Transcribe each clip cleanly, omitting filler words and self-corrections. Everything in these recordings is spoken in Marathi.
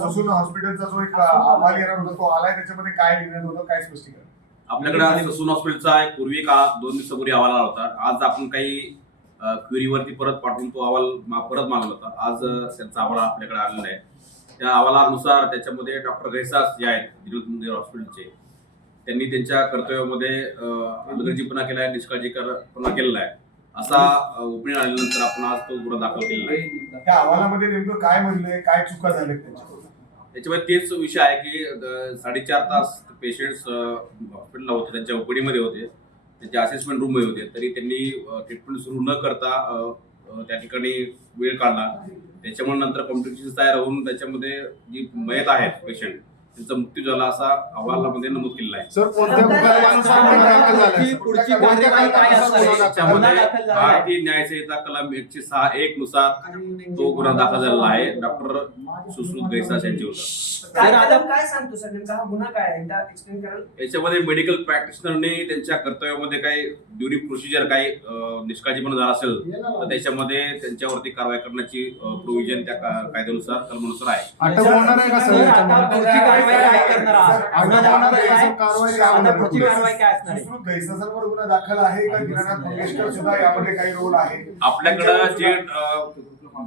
ससून हॉस्पिटलचा जो एक अहवाल येणार होता तो आलाय, त्याच्यामध्ये काय लिहिण्यात होतं, काय स्पष्टीकरण? आपल्याकडे आज ससून हॉस्पिटलचा एक पूर्वी काळ 2 दिवसापूर्वी अहवाल आला होता. आज आपण काही क्वेरीवरती परत पाठवून तो अहवाल परत मागवला होता. आज त्यांचा अहवाल आपल्याकडे आलेला आहे. त्या अहवालानुसार त्याच्यामध्ये डॉक्टर घैसास जे आहेत दिनोत हॉस्पिटलचे, त्यांनी त्यांच्या कर्तव्यामध्ये हलगर्जीपणा केला आहे, निष्काळजीपणा केलेला आहे असा ओपिनियन आल्यानंतर आपण आज तो गुन्हा दाखल केलेला आहे. त्या अहवालामध्ये नेमकं काय म्हणलंय, काय चुका झाल्या त्याच्यामध्ये तेच विषय आहे की 4.5 तास पेशंट्स हॉस्पिटलला होते, त्यांच्या ओपीडीमध्ये होते, त्यांच्या असेसमेंट रूममध्ये होते, तरी त्यांनी ट्रीटमेंट सुरू न करता त्या ठिकाणी वेळ काढला. त्याच्यामुळे नंतर कॉम्प्लिकेशन्स तयार होऊन त्याच्यामध्ये जी मयत आहेत पेशंट त्यांचा मृत्यू झाला असा अहवालामध्ये नमूद केलेला आहे. सर, कोणत्या भारतीय न्याय संहिता कलम 106(1) नुसार तो गुन्हा दाखल झालेला आहे डॉक्टर सुश्रुत घैसास यांच्यावर. काय सांगतो सर, नेमका हा गुन्हा काय आहे, एकदा एक्सप्लेन कराल? याच्यामध्ये मेडिकल प्रॅक्टिशनरने त्यांच्या कर्तव्यामध्ये काही ड्युरिंग प्रोसिजर काही निष्काळजीपणा झाला असेल तर त्याच्यामध्ये त्यांच्यावरती कारवाई करण्याची प्रोव्हिजन त्या कायद्यानुसार कलमानुसार आहे. अटक होणार आहे का सर? गुन्हा दाखल आहे का? दिनानाथ मंगेशकर सुद्धा यामध्ये काही रोल आहे? आपल्याकडं जे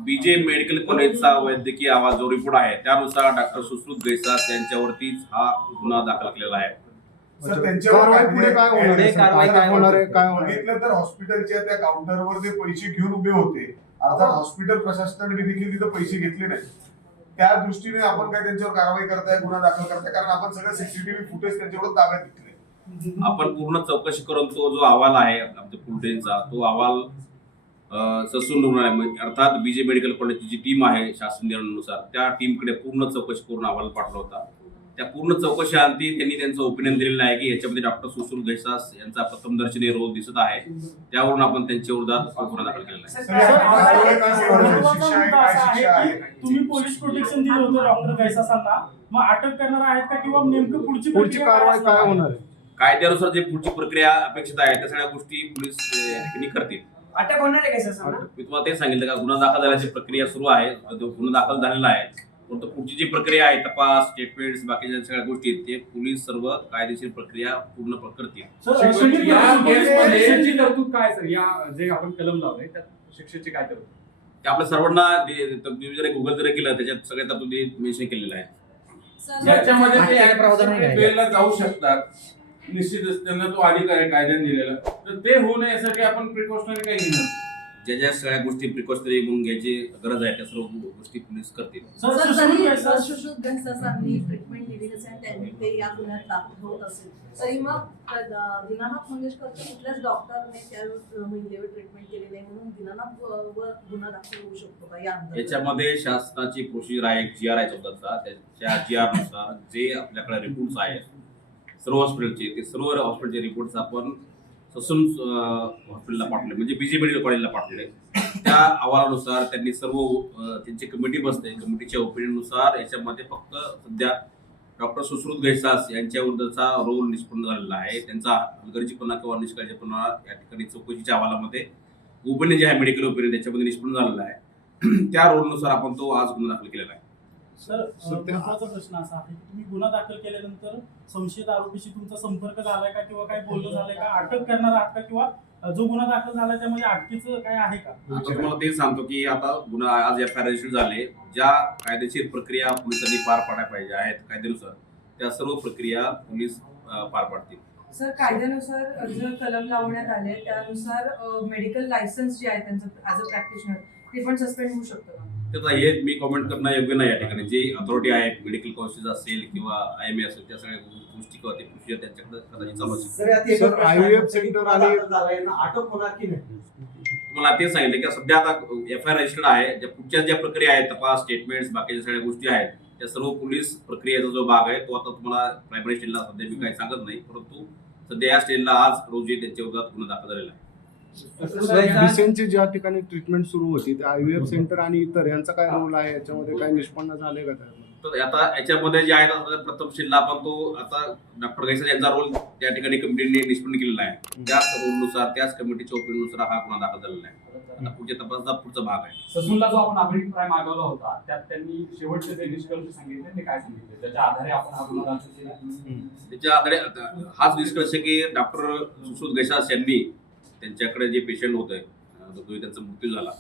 बीजे मेडिकल कॉलेजचा वैद्यकीय अहवाल जो रिपोर्ट आहे त्यानुसार डॉक्टर सुश्रुत घैसास यांच्यावरतीच हा गुन्हा दाखल केलेला आहे. सर, त्यांच्यावर काय होणार आहे? बघितलं तर हॉस्पिटलच्या त्या काउंटरवर जे पैसे घेऊन उभे होते, अर्थात हॉस्पिटल प्रशासनाने देखील तिथे पैसे घेतले नाही, त्या दृष्टीने आपण काय त्यांच्यावर कारवाई करताय, गुन्हा दाखल करताय? कारण आपण सगळं सीसीटीव्ही फुटेज त्यांच्याकडून ताब्यात घेतले. आपण पूर्ण चौकशी करून तो जो अहवाल आहे आमच्या फुलटेनचा तो अहवाल ससून रुग्णालय अर्थात बीजे मेडिकल कॉलेजची जी टीम आहे शासन निर्णयानुसार त्या टीमकडे पूर्ण चौकशी करून अहवाल पाठवला होता. त्या पूर्ण चौकशी अंती त्यांनी त्यांचं ओपिनियन दिलेलं आहे की याच्यामध्ये डॉक्टर सुश्रुत घैसास यांचा प्रथमदर्शनी रोल दिसत आहे, त्यावरून आपण त्यांच्या विरोधात गुन्हा दाखल केलेला आहे. तुम्ही पोलीस प्रोटेक्शन दिलं होतं डॉक्टर घैसासांना, मग अटक करणार आहेत का किंवा नेमकं पुढची कारवाई काय होणार आहे? कायद्यानुसार जे पुढची प्रक्रिया अपेक्षित आहे त्या सगळ्या गोष्टी पोलीस ठिकाणी करतील. अटक होणार आहे घैसासांना? मी तुम्हाला ते सांगितलं का गुन्हा दाखल झाल्याची प्रक्रिया सुरू आहे, गुन्हा दाखल झालेला आहे, परंतु पुढची जी प्रक्रिया आहे तपास स्टेटमेंट्स बाकीच्या सगळ्या गोष्टी ते पोलीस सर्व कायदेशीर प्रक्रिया पूर्ण करतील. शिक्षेची तरतूद काय सर, या जे आपण कलम लावले त्या शिक्षेची काय तरतूद? ते आपल्या सर्वांना जर गुगल जर केलं त्याच्यात सगळ्या तरतुदी मेन्शन केलेल्या आहेत. याच्यामध्ये ते बेलला जाऊ शकतात, निश्चितच त्यांना तो अधिकार आहे कायद्याने दिलेला, तर ते होऊ नये यासाठी आपण प्रिकॉशनरी काही घेणार. ज्या ज्या सगळ्या गोष्टी प्रिकॉशनरी म्हणून घ्यायची गरज आहे त्या सर्व गोष्टी पोलीस करतील. सुश्रुत घैसासांनी ट्रीटमेंट दिली असेल, त्यांनी ते या गुन्ह्यात दाखल होत असेल तरी मग दिनानाथ मंगेशकरच्या कुठल्याच डॉक्टरने त्या महिलेवर ट्रीटमेंट केली नाही म्हणून दिनानाथ वर गुन्हा दाखल होऊ शकतो का? याच्यामध्ये शासनाची प्रोसिजर आहे, GR आहे 14चा, त्याच्या GR नुसार जे आपल्याकडे रिपोर्ट्स आहेत सर्व हॉस्पिटलचे, ते सर्व हॉस्पिटलचे रिपोर्ट्स आपण ससून हॉस्पिटलला पाठवले, म्हणजे बीजे मेडिकल कॉलेजला पाठवले. त्या अहवालानुसार त्यांनी सर्व त्यांची कमिटी बसते, कमिटीच्या ओपिनियननुसार याच्यामध्ये फक्त सध्या डॉक्टर सुश्रुत घैसास यांच्या विरुद्धचा रोल निष्पन्न झालेला आहे. त्यांचा हलगर्जीपणा किंवा निष्काळजीपणा या ठिकाणी चौकशीच्या अहवालामध्ये ओपिनियन जे आहे मेडिकल ओपिनियन त्याच्यामध्ये निष्पन्न झालेला आहे. त्या रोलनुसार आपण तो आज गुन्हा दाखल केलेला आहे. सर, महत्त्वाचा प्रश्न असा आहे की तुम्ही गुन्हा दाखल केल्यानंतर संशयित आरोपीशी तुमचा संपर्क झालाय का किंवा काही बोलणं झालंय का? अटक करणार आहात का किंवा जो गुन्हा दाखल झालाय त्यामध्ये अटकेचं काय आहे का? आता तुम्हाला ते सांगतो की आता गुन्हा आज FIR रजिस्टर झाले, ज्या कायदेशीर प्रक्रिया पोलिसांनी पार पाडायला पाहिजे आहेत कायद्यानुसार त्या सर्व प्रक्रिया पोलीस पार पाडतील. सर, कायद्यानुसार जे कलम लावण्यात आले त्यानुसार मेडिकल लायसन्स जे आहे त्यांचं ऍज अ प्रॅक्टिशनर ते पण सस्पेंड होऊ शकतं का? त्याचा हे मी कॉमेंट करणं योग्य नाही. या ठिकाणी जे अथॉरिटी आहे मेडिकल काउन्सिल असेल किंवा IMA असेल त्या सगळ्या गोष्टी किंवा ते प्रोसिजर त्यांच्याकडे कदाचित चालू असेल. IVF सेंटर अटक होणार की नाही? तुम्हाला ते सांगितलं की सध्या आता FIR रजिस्टर्ड आहे, ज्या पुढच्या ज्या प्रक्रिया आहेत तपास स्टेटमेंट्स बाकीच्या सगळ्या गोष्टी आहेत त्या सर्व पोलीस प्रक्रियेचा जो भाग आहे तो आता तुम्हाला प्रायमरी स्टेजला सध्या मी काही सांगत नाही, परंतु सध्या या स्टेजला आज रोजी त्यांच्या विरोधात गुन्हा दाखल झालेला आहे. पेशंटची ज्या ठिकाणी ट्रीटमेंट सुरू होती त्या IVF सेंटर आणि इतर यांचा काय रोल आहे, याच्यामध्ये काय निष्पन्न झाले का? तर आता याच्यामध्ये जे आहेत आता प्रथम शिल्ला आपण तो आता डॉक्टर गैसा यांचा रोल त्या ठिकाणी कमिटीने निष्पन्न केलेला आहे. त्याच रोलनुसार त्याच कमिटीच्या ओपिनियनुसार हा गुन्हा दाखल झालेला आहे. आता पुढच्या तपासाचा पुढचा भाग आहे. ससूनला जो आपण अभिप्राय मागवला होता त्यात त्यांनी शेवटचे जे निष्कर्ष सांगितले ते काय सांगितले, त्याच्या आधारे आपण हा गुन्हा दाखल केला. त्याच्या आधारे हाच निष्कर्ष की डॉक्टर सुश्रुत गैसास यांनी त्यांच्याकडे जे पेशंट होते जो त्यांचा मृत्यू झाला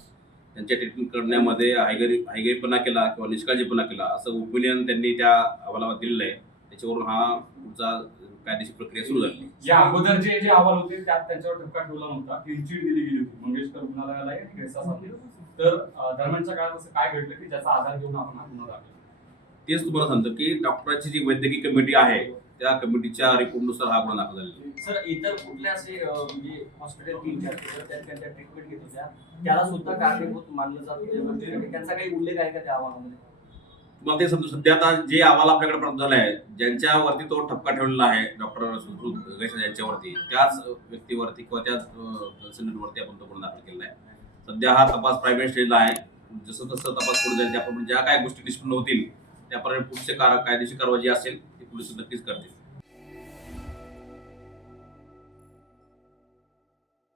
त्यांच्या ट्रीटमेंट करण्यामध्ये हायगरीपणा केला किंवा निष्काळजीपणा केला असं ओपिनियन त्यांनी त्या अहवालावर दिलेलं आहे. त्याच्यावरून हा पुढचा कायदेशीर प्रक्रिया सुरू झाली. या अगोदर जे अहवाल होते त्यात त्यांच्यावर ठपका ठेवला नव्हता, क्लीन चिट दिली गेली होती मंगेशकर रुग्णालयाला आणि गैसासाठी. तर दरम्यानच्या काळात असं काय घडलं की ज्याचा आधार घेऊन आपण हा गुन्हा दाखल केला? तेच तुम्हाला सांगतो की डॉक्टरांची जी वैद्यकीय कमिटी आहे त्या कमिटीच्या रिपोर्टनुसार हा गुन्हा दाखल झालेला आहे. सर इतर कुठले असे म्हणजे हॉस्पिटल 3-4 त्यांच्या ट्रीटमेंट घेत होत्या त्याला सुद्धा कारणीभूत मानलं जात होते, त्यांचा काही उल्लेख आहे का त्या अहवालामध्ये? तुम्हाला ते समजू सध्या आता जे अहवाल आपल्याकडे प्राप्त झाला आहे ज्यांच्यावरती तो ठपका ठेवलेला आहे डॉक्टर सुश्रुत गैसा यांच्यावरती त्याच व्यक्तीवरती किंवा त्याच कन्सल्टंटवरती आपण तो गुन्हा दाखल केलेला आहे. सध्या हा तपास प्रायव्हेट स्टेजला आहे. जसं तसं तपास पुढे जाईल त्याप्रमाणे ज्या काय गोष्टी निष्पन्न होतील त्याप्रमाणे पुढचे कायदेशीर कारवाई जी असेल ती पोलीस नक्कीच करतील.